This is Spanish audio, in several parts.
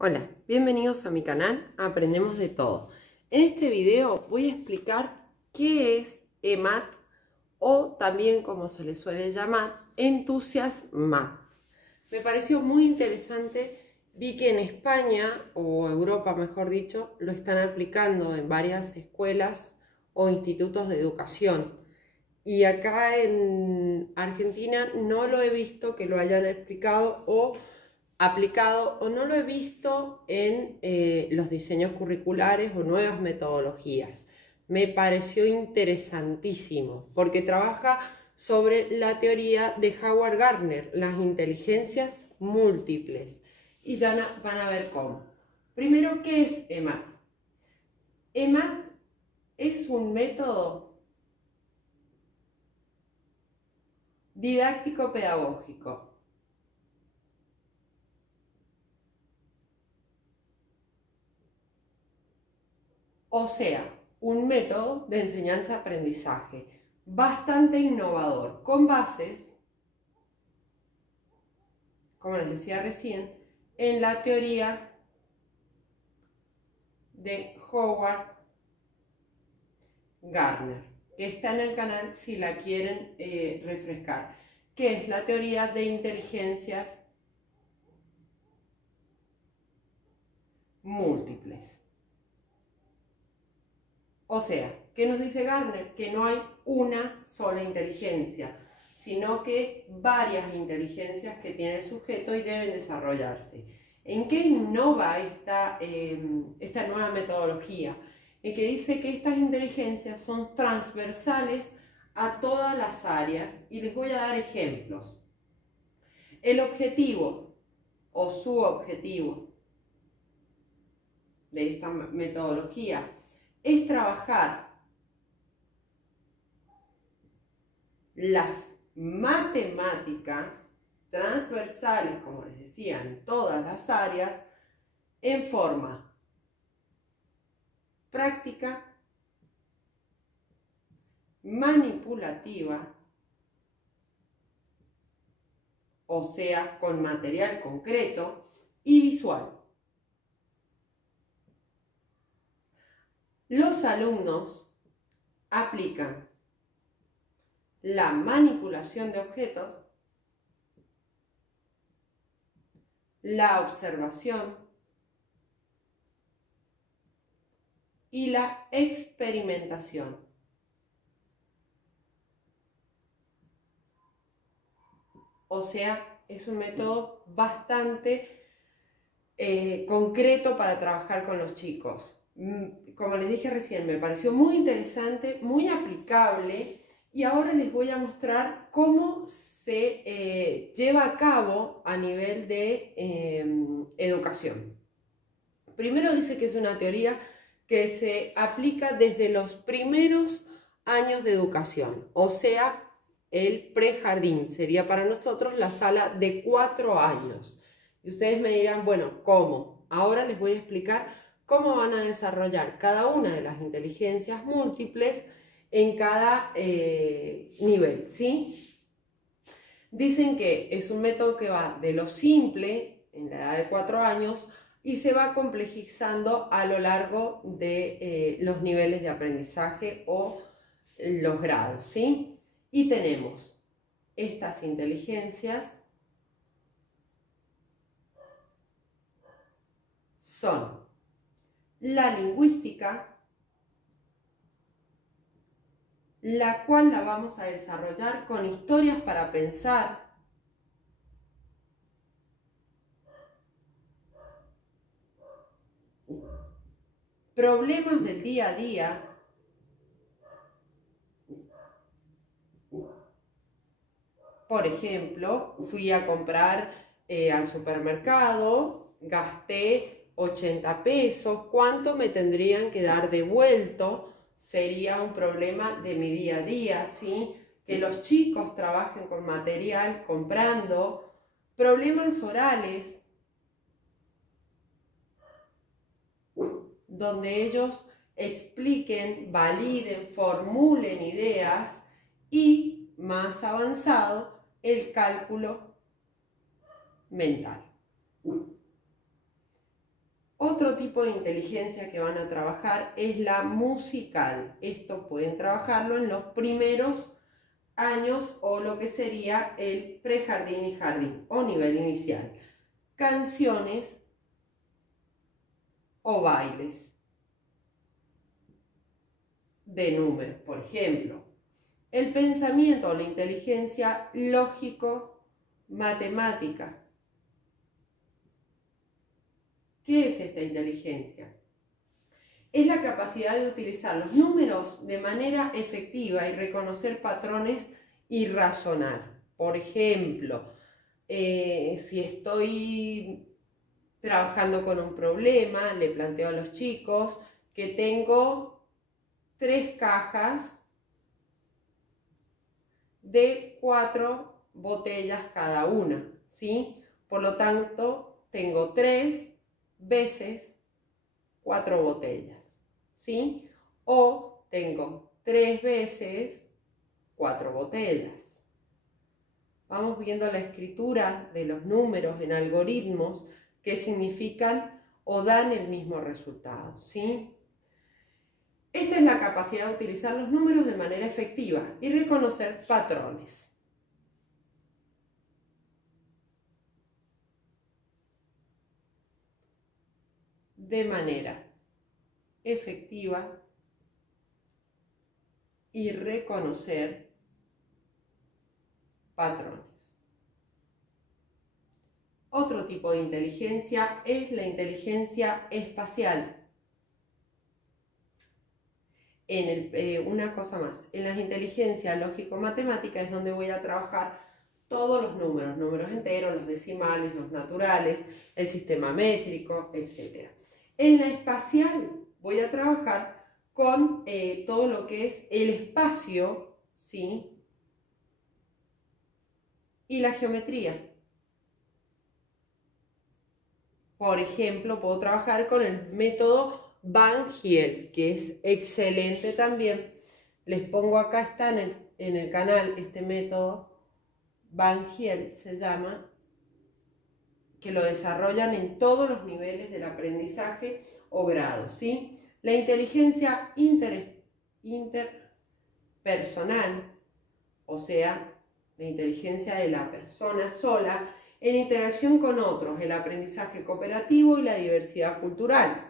Hola, bienvenidos a mi canal Aprendemos de Todo. En este video voy a explicar qué es EMAT o también como se le suele llamar Enthusiast Math. Me pareció muy interesante, vi que en España o Europa mejor dicho lo están aplicando en varias escuelas o institutos de educación. Y acá en Argentina no lo he visto que lo hayan explicado o aplicado, o no lo he visto en los diseños curriculares o nuevas metodologías. Me pareció interesantísimo porque trabaja sobre la teoría de Howard Gardner, las inteligencias múltiples. Y ya van a ver cómo. Primero, ¿qué es EMAT? EMAT es un método didáctico-pedagógico. O sea, un método de enseñanza-aprendizaje bastante innovador, con bases, como les decía recién, en la teoría de Howard Gardner, que está en el canal si la quieren refrescar, que es la teoría de inteligencias múltiples. O sea, ¿qué nos dice Gardner? Que no hay una sola inteligencia, sino que varias inteligencias que tiene el sujeto y deben desarrollarse. ¿En qué innova esta nueva metodología? En que dice que estas inteligencias son transversales a todas las áreas y les voy a dar ejemplos. El objetivo o su objetivo de esta metodología es trabajar las matemáticas transversales, como les decía, en todas las áreas, en forma práctica, manipulativa, o sea, con material concreto, y visual. Los alumnos aplican la manipulación de objetos, la observación y la experimentación. O sea, es un método bastante concreto para trabajar con los chicos. Como les dije recién, me pareció muy interesante, muy aplicable, y ahora les voy a mostrar cómo se lleva a cabo a nivel de educación. Primero dice que es una teoría que se aplica desde los primeros años de educación, o sea, el prejardín sería para nosotros la sala de 4 años. Y ustedes me dirán, bueno, ¿cómo? Ahora les voy a explicar cómo van a desarrollar cada una de las inteligencias múltiples en cada nivel, ¿sí? Dicen que es un método que va de lo simple, en la edad de 4 años, y se va complejizando a lo largo de los niveles de aprendizaje o los grados, ¿sí? Y tenemos estas inteligencias son la lingüística, la cual la vamos a desarrollar con historias para pensar, problemas del día a día, por ejemplo, fui a comprar al supermercado, gasté 80 pesos, ¿cuánto me tendrían que dar devuelto? Sería un problema de mi día a día, ¿sí? Que los chicos trabajen con material, comprando, problemas orales, donde ellos expliquen, validen, formulen ideas, y más avanzado, el cálculo mental. tipo de inteligencia que van a trabajar es la musical. Esto pueden trabajarlo en los primeros años o lo que sería el prejardín y jardín o nivel inicial. Canciones o bailes de números, por ejemplo. El pensamiento o la inteligencia lógico-matemática. ¿Qué es esta inteligencia? Es la capacidad de utilizar los números de manera efectiva y reconocer patrones y razonar. Por ejemplo, si estoy trabajando con un problema, le planteo a los chicos que tengo 3 cajas de 4 botellas cada una, ¿sí? Por lo tanto, tengo 3 veces 4 botellas, ¿sí? O tengo 3 veces 4 botellas. Vamos viendo la escritura de los números en algoritmos que significan o dan el mismo resultado, ¿sí? Esta es la capacidad de utilizar los números de manera efectiva y reconocer patrones. De manera efectiva y reconocer patrones. Otro tipo de inteligencia es la inteligencia espacial. Una cosa más, en las inteligencias lógico-matemáticas es donde voy a trabajar todos los números enteros, los decimales, los naturales, el sistema métrico, etc. En la espacial voy a trabajar con todo lo que es el espacio, ¿sí? Y la geometría. Por ejemplo, puedo trabajar con el método Van Giel, que es excelente también. Les pongo acá, está en el canal, este método Van Giel se llama, que lo desarrollan en todos los niveles del aprendizaje o grados, ¿sí? La inteligencia interpersonal, o sea, la inteligencia de la persona sola, en interacción con otros, el aprendizaje cooperativo y la diversidad cultural.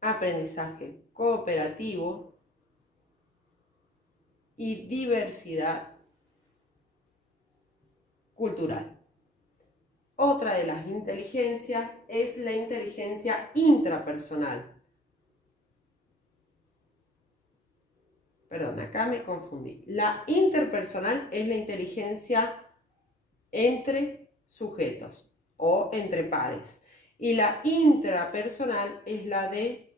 Aprendizaje cooperativo y diversidad cultural. Otra de las inteligencias es la inteligencia intrapersonal. Perdón, acá me confundí. La interpersonal es la inteligencia entre sujetos o entre pares. Y la intrapersonal es la de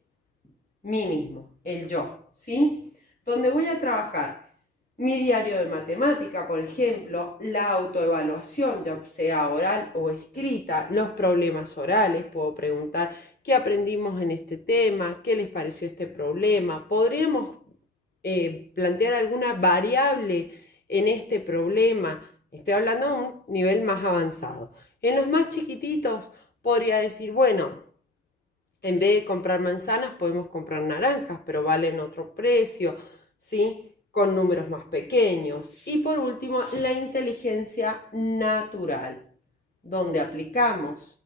mí mismo, el yo, ¿sí? Donde voy a trabajar mi diario de matemática, por ejemplo, la autoevaluación, ya sea oral o escrita, los problemas orales, puedo preguntar qué aprendimos en este tema, qué les pareció este problema, podríamos plantear alguna variable en este problema. Estoy hablando de un nivel más avanzado. En los más chiquititos podría decir, bueno, en vez de comprar manzanas podemos comprar naranjas, pero valen otro precio, ¿sí? Con números más pequeños. Y por último, la inteligencia natural, donde aplicamos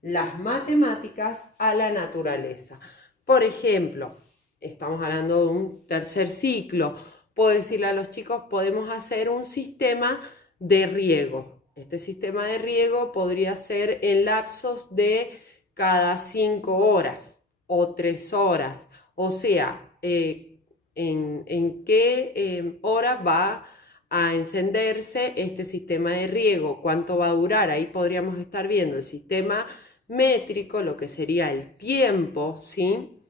las matemáticas a la naturaleza. Por ejemplo, estamos hablando de un tercer ciclo. Puedo decirle a los chicos, podemos hacer un sistema de riego. Este sistema de riego podría ser en lapsos de cada 5 horas o 3 horas. O sea, en qué hora va a encenderse este sistema de riego, cuánto va a durar. Ahí podríamos estar viendo el sistema métrico, lo que sería el tiempo, ¿sí?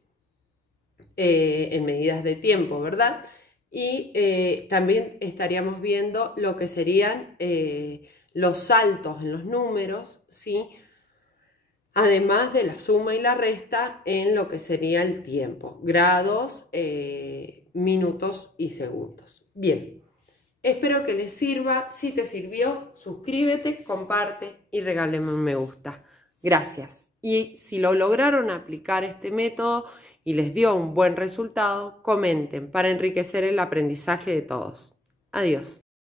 En medidas de tiempo, ¿verdad? Y también estaríamos viendo lo que serían los saltos en los números, ¿sí? Además de la suma y la resta en lo que sería el tiempo, grados, minutos y segundos. Bien, espero que les sirva. Si te sirvió, suscríbete, comparte y regálame un me gusta. Gracias. Y si lo lograron aplicar este método y les dio un buen resultado, comenten para enriquecer el aprendizaje de todos. Adiós.